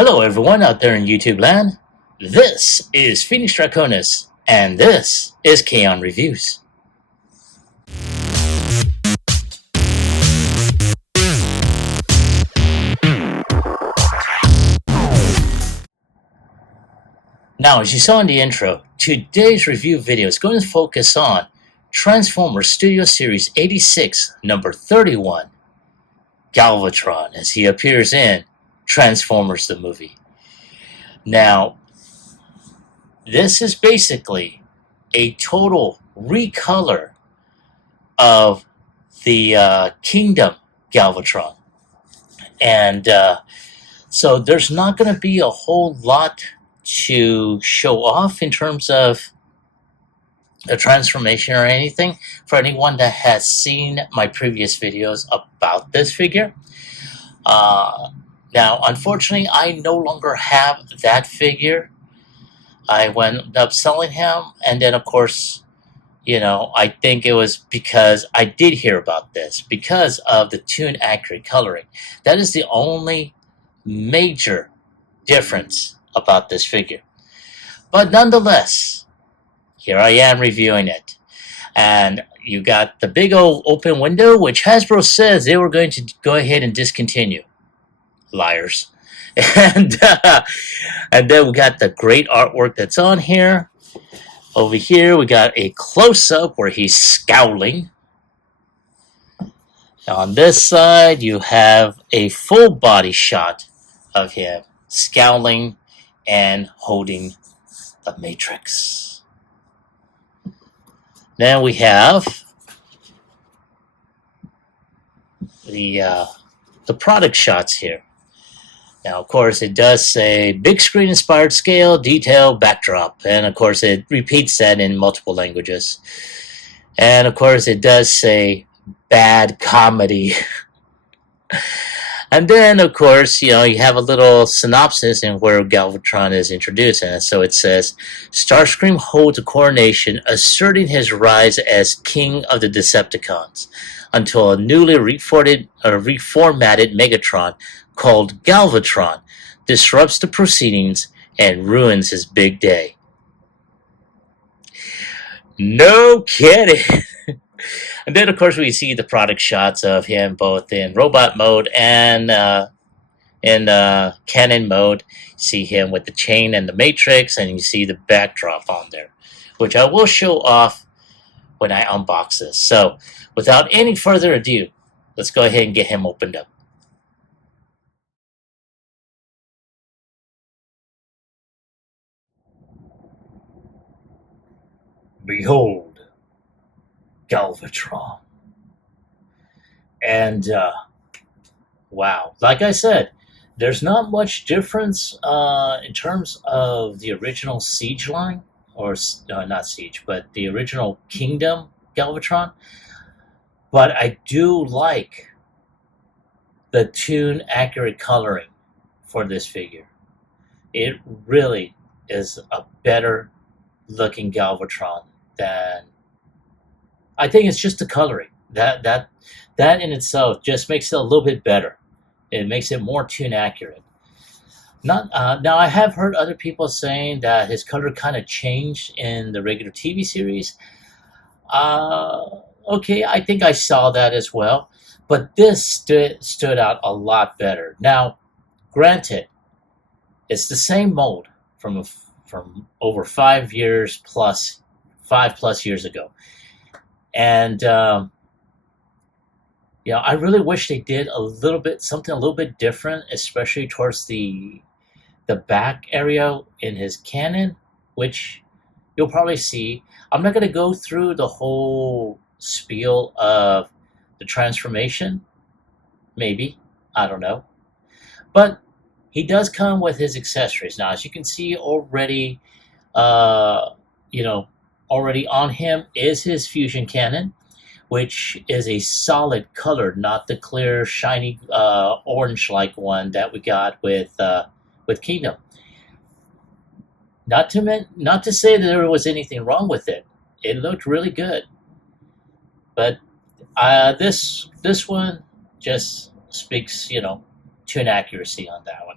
Hello, everyone out there in YouTube land. This is Phoenix Draconis, and this is Kaon Reviews. Now, as you saw in the intro, today's review video is going to focus on Transformers Studio Series 86, number 31, Galvatron, as he appears in Transformers the movie. Now, this is basically a total recolor of the Kingdom Galvatron. And so there's not going to be a whole lot to show off in terms of a transformation or anything for anyone that has seen my previous videos about this figure. Now, unfortunately, I no longer have that figure. I went up selling him, and then, of course, I think it was because I did hear about this, because of the tune-accurate coloring. That is the only major difference about this figure. But nonetheless, here I am reviewing it. And you got the big old open window, which Hasbro says they were going to go ahead and discontinue. Liars. And then we got the great artwork that's on here. Over here we got a close-up where he's scowling. On this side you have a full body shot of him scowling and holding the Matrix. Then we have the product shots here. Now, of course, it does say big screen inspired scale, detail, backdrop. And, of course, it repeats that in multiple languages. And, of course, it does say bad comedy. And then, of course, you have a little synopsis in where Galvatron is introduced. And so it says, Starscream holds a coronation, asserting his rise as king of the Decepticons, until a newly reformatted Megatron called Galvatron disrupts the proceedings and ruins his big day. No kidding! And then, of course, we see the product shots of him both in robot mode and in cannon mode. You see him with the chain and the Matrix, and you see the backdrop on there, which I will show off when I unbox this. So, without any further ado, let's go ahead and get him opened up. Behold, Galvatron. And, wow. Like I said, there's not much difference in terms of the original Siege line, or not Siege, but the original Kingdom Galvatron. But I do like the tune-accurate coloring for this figure. It really is a better looking Galvatron than, I think it's just the coloring. That in itself just makes it a little bit better. It makes it more tune accurate. Now I have heard other people saying that his color kind of changed in the regular TV series. Okay, I think I saw that as well, but this stood out a lot better. Now, granted, it's the same mold from over 5 years plus, 5+ years ago. And, I really wish they did something a little bit different, especially towards the back area in his cannon, which you'll probably see. I'm not going to go through the whole spiel of the transformation. Maybe. I don't know. But he does come with his accessories. Now, as you can see already, already on him is his fusion cannon, which is a solid color, not the clear, shiny, orange-like one that we got with Kingdom. Not to say that there was anything wrong with it. It looked really good. But this one just speaks, tune accuracy on that one.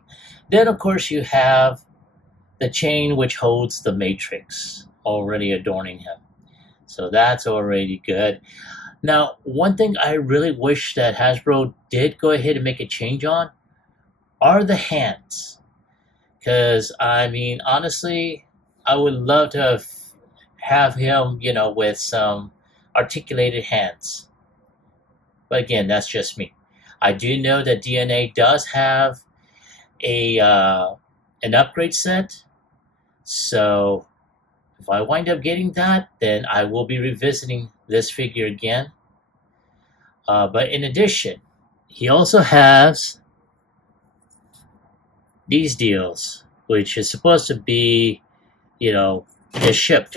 Then, of course, you have the chain which holds the matrix already adorning him. So that's already good. Now, one thing I really wish that Hasbro did go ahead and make a change on are the hands. Because, I mean, honestly, I would love to have him, with some articulated hands. But again, that's just me. I do know that DNA does have an upgrade set. So if I wind up getting that, then I will be revisiting this figure again. But in addition, he also has these deals, which is supposed to be, his ship.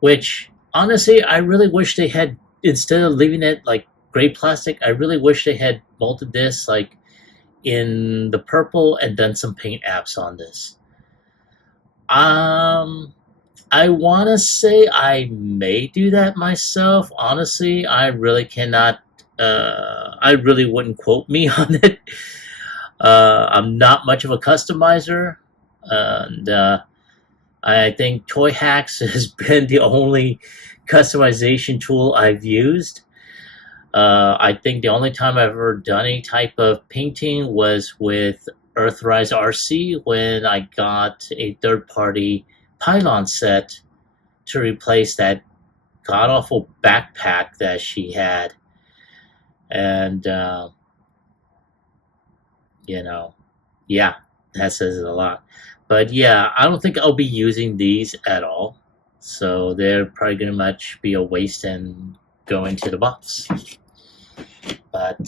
Which, honestly, I really wish they had, instead of leaving it like gray plastic, I really wish they had molded this like in the purple and done some paint apps on this. I want to say I may do that myself. Honestly, I really cannot. I really wouldn't quote me on it. I'm not much of a customizer, and I think Toy Hacks has been the only customization tool I've used. I think the only time I've ever done any type of painting was with Earthrise RC when I got a third-party pylon set to replace that god-awful backpack that she had. And, yeah, that says it a lot. But yeah, I don't think I'll be using these at all. So they're probably going to much be a waste and go into the box. But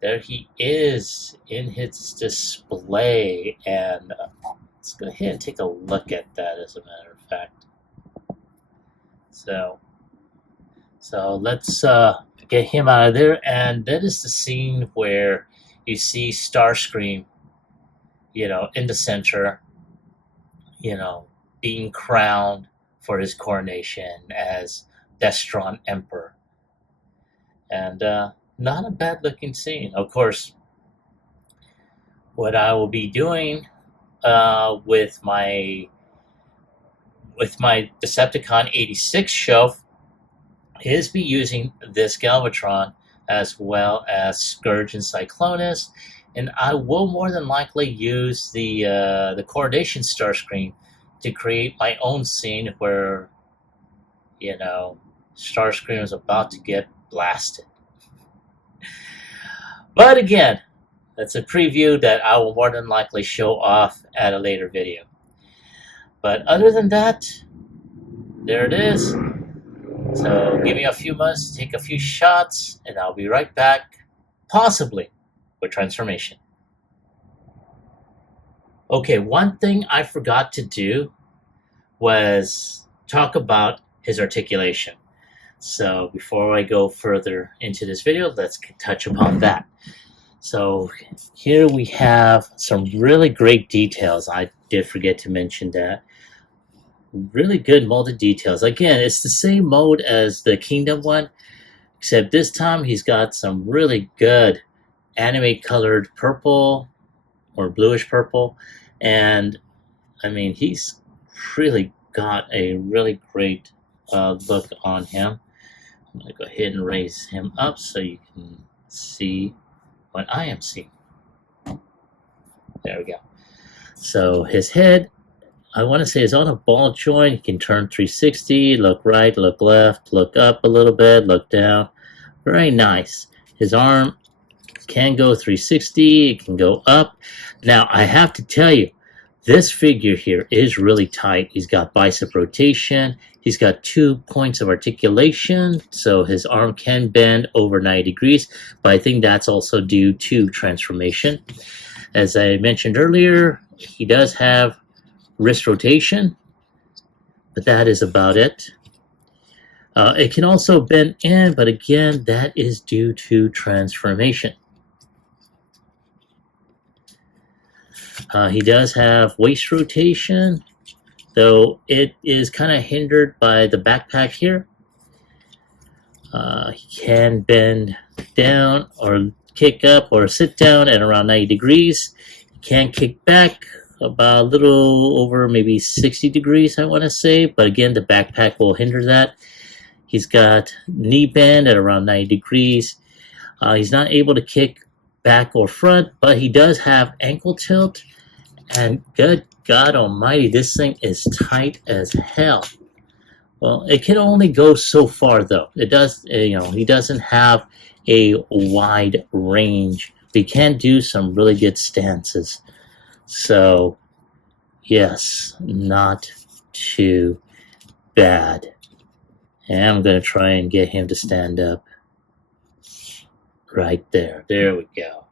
there he is in his display. And let's go ahead and take a look at that, as a matter of fact. So let's get him out of there. And that is the scene where you see Starscream, in the center, being crowned for his coronation as Destron Emperor. And not a bad looking scene. Of course, what I will be doing with my Decepticon 86 shelf is be using this Galvatron as well as Scourge and Cyclonus, and I will more than likely use the coronation Starscream to create my own scene where Starscream is about to get blasted. But again, that's a preview that I will more than likely show off at a later video. But other than that, there it is. So give me a few months to take a few shots, and I'll be right back, possibly with transformation. Okay, one thing I forgot to do was talk about his articulation. So before I go further into this video, let's touch upon that. So here we have some really great details. I did forget to mention that. Really good molded details. Again, it's the same mold as the Kingdom one, except this time he's got some really good anime colored purple or bluish purple, and I mean he's really got a really great look on him. I'm going to go ahead and raise him up so you can see what I am seeing. There we go. So his head, I want to say, is on a ball joint. He can turn 360, look right, look left, look up a little bit, look down. Very nice. His arm can go 360, it can go up. Now, I have to tell you, this figure here is really tight. He's got bicep rotation. He's got 2 points of articulation, so his arm can bend over 90 degrees, but I think that's also due to transformation. As I mentioned earlier, he does have wrist rotation, but that is about it. It can also bend in, but again, that is due to transformation. He does have waist rotation, though it is kind of hindered by the backpack here. He can bend down or kick up or sit down at around 90 degrees. He can kick back about a little over maybe 60 degrees, I want to say, but again, the backpack will hinder that. He's got knee bend at around 90 degrees. He's not able to kick back or front, but he does have ankle tilt, and good God almighty, this thing is tight as hell. Well, it can only go so far, though. It does, he doesn't have a wide range. He can do some really good stances. So, yes, not too bad. And I'm going to try and get him to stand up. Right there. There we go.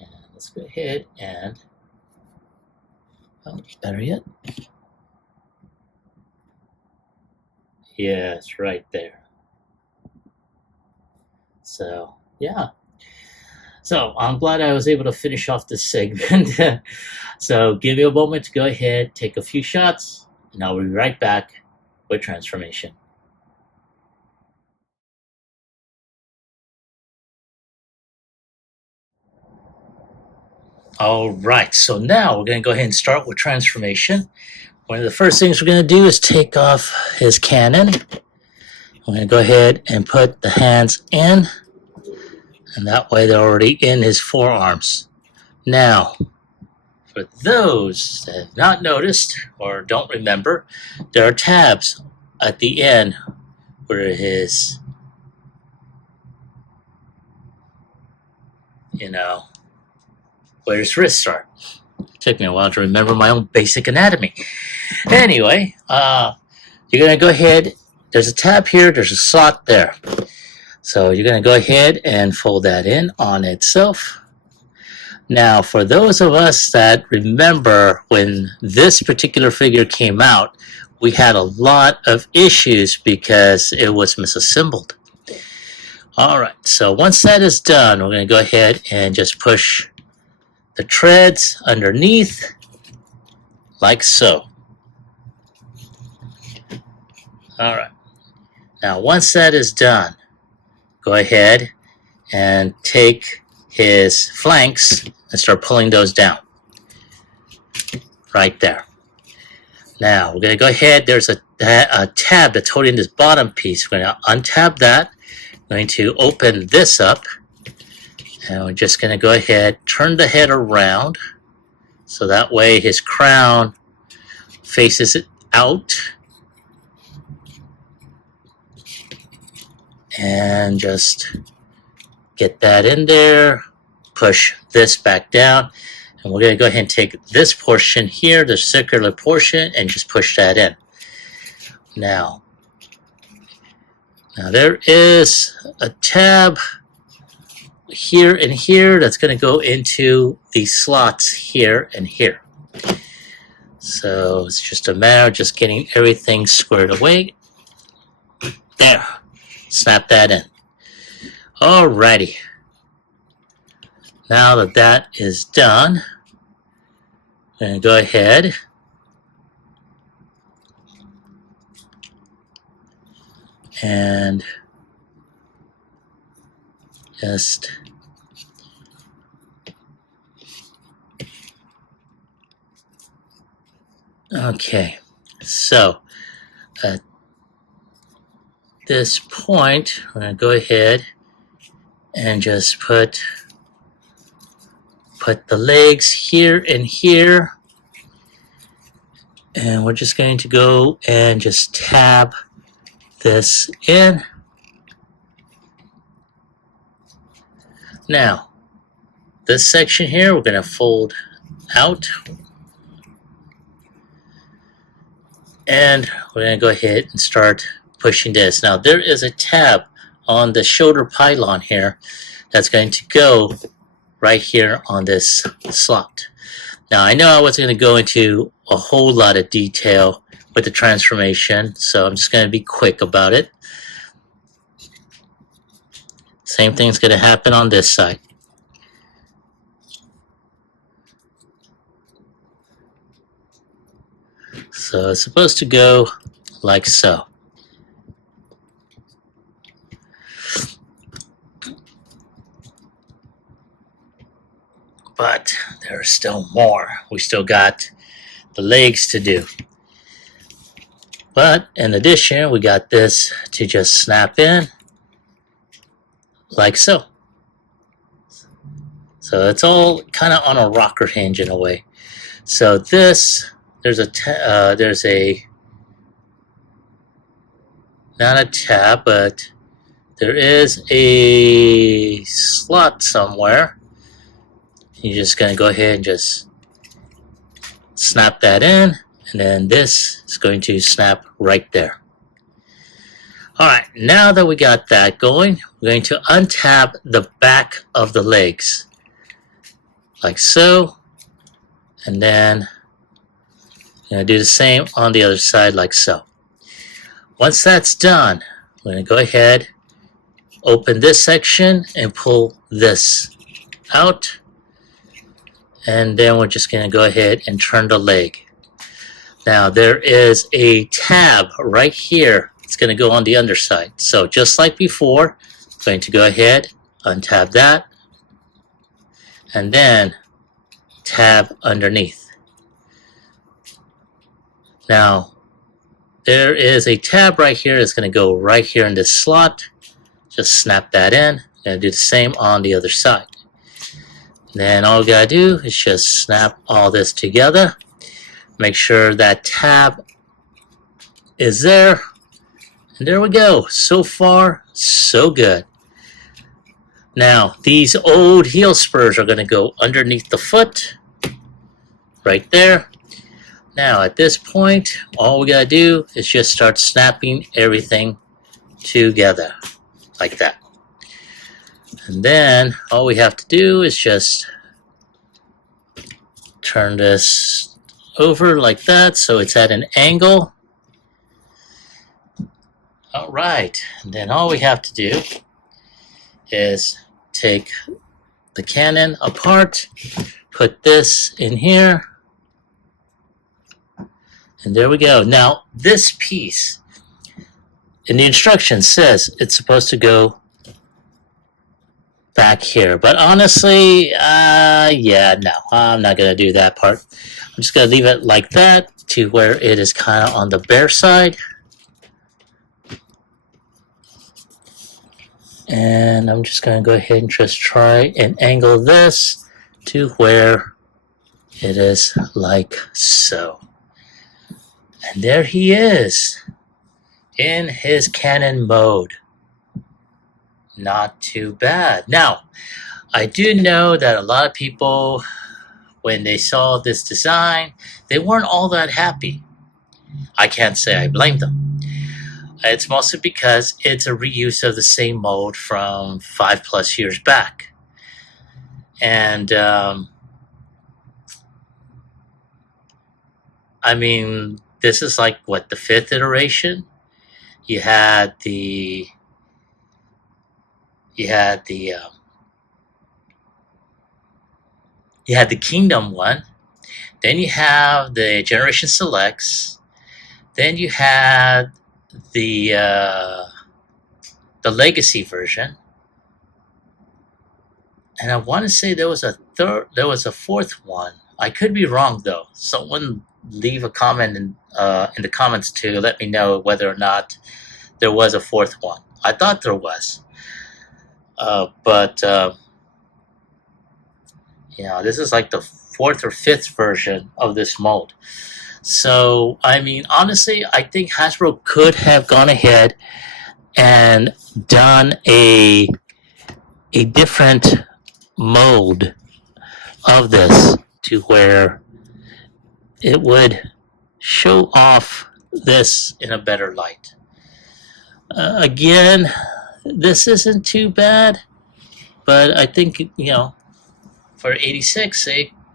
And let's go ahead and... Oh, better yet. Yes, right there. So, yeah. So, I'm glad I was able to finish off this segment. So, give me a moment to go ahead, take a few shots, and I'll be right back with transformation. All right, so now we're going to go ahead and start with transformation. One of the first things we're going to do is take off his cannon. I'm going to go ahead and put the hands in, and that way they're already in his forearms. Now, for those that have not noticed or don't remember, there are tabs at the end where his, where his wrists are. Took me a while to remember my own basic anatomy. Anyway, you're going to go ahead. There's a tab here. There's a slot there. So you're going to go ahead and fold that in on itself. Now, for those of us that remember when this particular figure came out, we had a lot of issues because it was misassembled. All right, so once that is done, we're going to go ahead and just push the treads underneath, like so. All right. Now, once that is done, go ahead and take his flanks and start pulling those down. Right there. Now, we're going to go ahead. There's a tab that's holding this bottom piece. We're going to untab that. We're going to open this up. And we're just going to go ahead, turn the head around, so that way his crown faces it out. And just get that in there, push this back down, and we're going to go ahead and take this portion here, the circular portion, and just push that in. Now there is a tab here and here that's going to go into these slots here and here. So it's just a matter of just getting everything squared away. There. Snap that in. Alrighty. Now that that is done, I'm going to go ahead and just okay. So at this point, we're going to go ahead and just put the legs here and here, and we're just going to go and just tab this in. Now, this section here, we're going to fold out, and we're going to go ahead and start pushing this. Now, there is a tab on the shoulder pylon here that's going to go right here on this slot. Now, I know I wasn't going to go into a whole lot of detail with the transformation, so I'm just going to be quick about it. Same thing's going to happen on this side. So it's supposed to go like so. there's still more. We still got the legs to do. But in addition, we got this to just snap in like so. So it's all kind of on a rocker hinge in a way. So this, there's a not a tab, but there is a slot somewhere. You're just going to go ahead and just snap that in, and then this is going to snap right there. Alright, now that we got that going, we're going to untab the back of the legs, like so, and then I'm going to do the same on the other side, like so. Once that's done, we're going to go ahead, open this section, and pull this out, and then we're just going to go ahead and turn the leg. Now there is a tab right here. It's going to go on the underside. So just like before, I'm going to go ahead, untab that, and then tab underneath. Now there is a tab right here that's going to go right here in this slot. Just snap that in, and do the same on the other side. Then all we gotta do is just snap all this together. Make sure that tab is there. And there we go. So far, so good. Now, these old heel spurs are going to go underneath the foot. Right there. Now, at this point, all we got to do is just start snapping everything together. Like that. And then, all we have to do is just turn this over like that so it's at an angle. Alright, and then all we have to do is take the cannon apart, put this in here, and there we go. Now, this piece in the instructions says it's supposed to go back here, but honestly, yeah, no, I'm not going to do that part. I'm just going to leave it like that to where it is kind of on the bare side. And I'm just going to go ahead and just try and angle this to where it is like so. And there he is in his cannon mode. Not too bad. Now, I do know that a lot of people, when they saw this design, they weren't all that happy. I can't say I blame them. It's mostly because it's a reuse of the same mold from 5+ years back. And, I mean, this is like, what, the 5th iteration? You had the Kingdom one. Then you have the Generation Selects. Then you had the Legacy version, and I want to say there was a 4th one. I could be wrong though. Someone leave a comment in the comments to let me know whether or not there was a 4th one. I thought there was, but yeah, this is like the 4th or 5th version of this mold. So, I mean, honestly, I think Hasbro could have gone ahead and done a different mold of this to where it would show off this in a better light. Again, this isn't too bad, but I think, you know, for 86,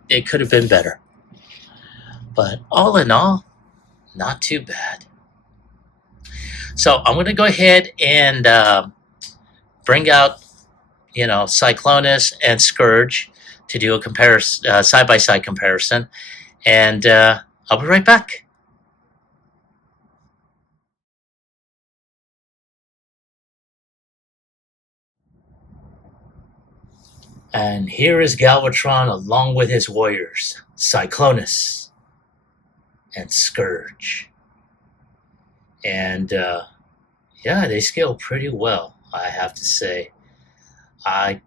it could have been better. But all in all, not too bad. So I'm going to go ahead and bring out, you know, Cyclonus and Scourge to do a side-by-side comparison. And I'll be right back. And here is Galvatron along with his warriors, Cyclonus and Scourge. And yeah, they scale pretty well, I have to say. I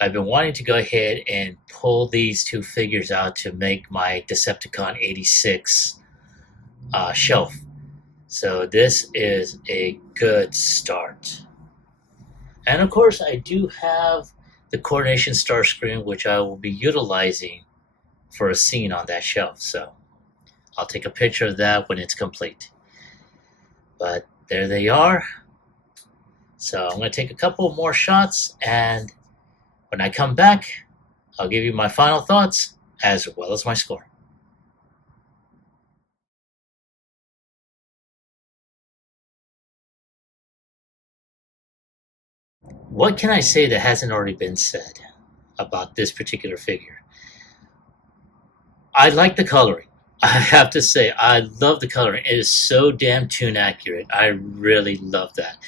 I've been wanting to go ahead and pull these two figures out to make my Decepticon 86 shelf. So this is a good start. And of course, I do have the Coronation Star Screen, which I will be utilizing for a scene on that shelf. So I'll take a picture of that when it's complete. But there they are. So I'm going to take a couple more shots, and when I come back, I'll give you my final thoughts as well as my score. What can I say that hasn't already been said about this particular figure? I like the coloring. I have to say, I love the coloring. It is so damn tune accurate. I really love that.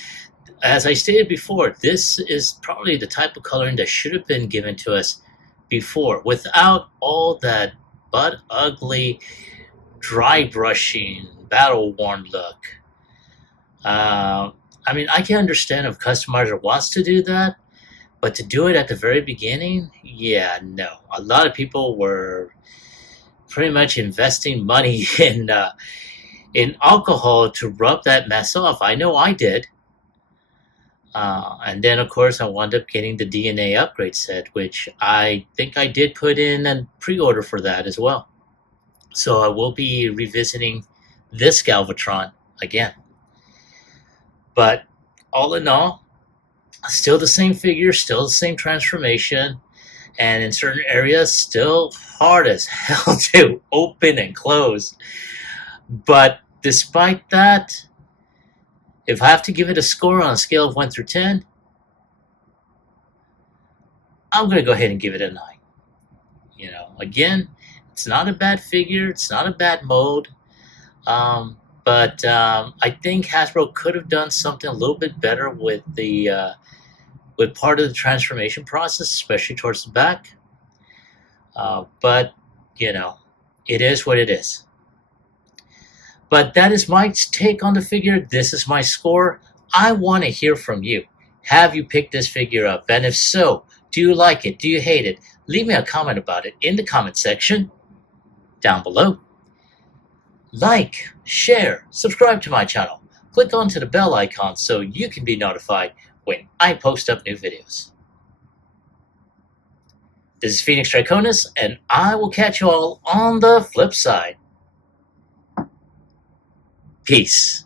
As I stated before, this is probably the type of coloring that should have been given to us before, without all that butt ugly, dry brushing, battle worn look. I mean, I can understand if a customizer wants to do that, but to do it at the very beginning, yeah, no. A lot of people were pretty much investing money in alcohol to rub that mess off. I know I did. And then, of course, I wound up getting the DNA upgrade set, which I think I did put in a pre-order for that as well. So I will be revisiting this Galvatron again. But all in all, still the same figure, still the same transformation, and in certain areas, still hard as hell to open and close. But despite that, if I have to give it a score on a scale of 1 through 10, I'm going to go ahead and give it a 9. You know, again, it's not a bad figure, it's not a bad mold. But I think Hasbro could have done something a little bit better with with part of the transformation process, especially towards the back. But you know, it is what it is. But that is my take on the figure. This is my score. I want to hear from you. Have you picked this figure up? And if so, do you like it? Do you hate it? Leave me a comment about it in the comment section down below. Like, share, subscribe to my channel. Click onto the bell icon so you can be notified when I post up new videos. This is Phoenix Draconis, and I will catch you all on the flip side. Peace.